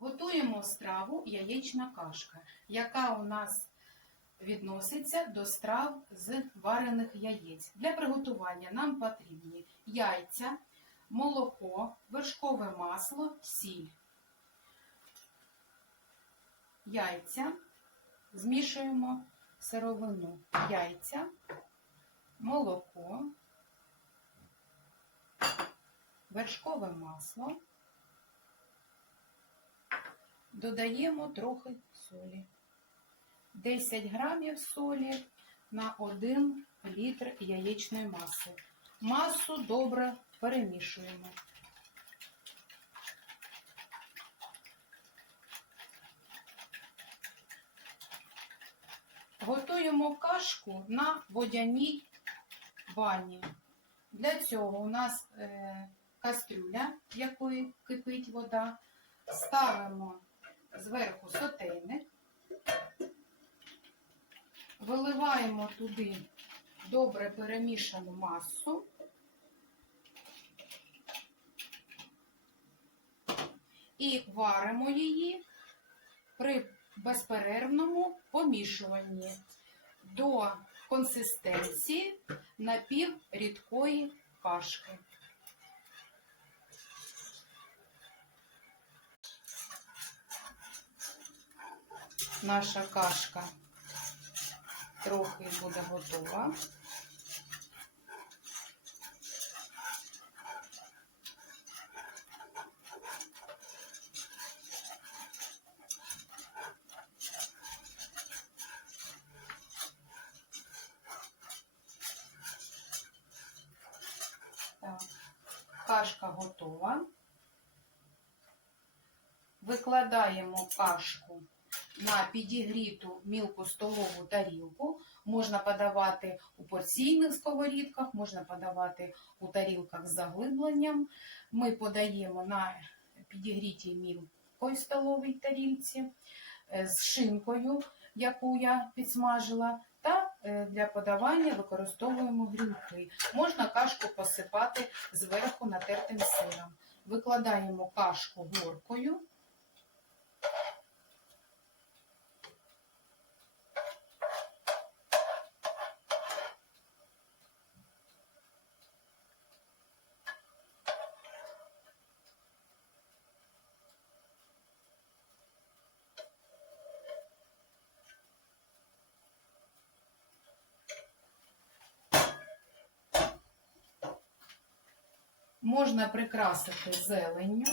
Готуємо страву яєчна кашка, яка у нас відноситься до страв з варених яєць. Для приготування нам потрібні яйця, молоко, вершкове масло, сіль. Яйця змішуємо сировину яйця, молоко, вершкове масло. Додаємо трохи солі. 10 грамів солі на 1 літр яєчної маси. Масу добре перемішуємо. Готуємо кашку на водяній бані. Для цього у нас е, кастрюля, в якої кипить вода. Ставимо зверху сотейник, виливаємо туди добре перемішану масу. І варимо її при безперервному помішуванні до консистенції напіврідкої кашки. Наша кашка трохи буде готова. Так, кашка готова. Викладаємо кашку на підігріту мілку столову тарілку. Можна подавати у порційних сковорідках, можна подавати у тарілках з заглибленням. Ми подаємо на підігрітій мілкої столовій тарілці е, з шинкою, яку я підсмажила, та е, для подавання використовуємо грілки. Можна кашку посипати зверху натертим сиром. Викладаємо кашку горкою. Можна прикрасити зеленню.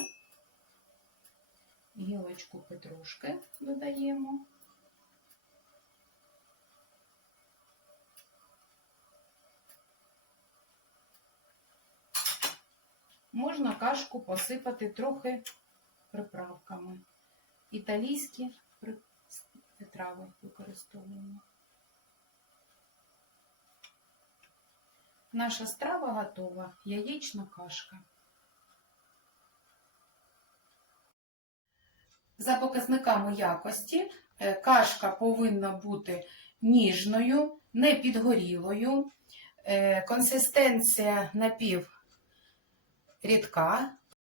Гілочку петрушки додаємо. Можна кашку посипати трохи приправками. Італійські трави використовуємо. Наша страва готова. Яєчна кашка. За показниками якості е, кашка повинна бути ніжною, не підгорілою. Е, Консистенція напів рідка,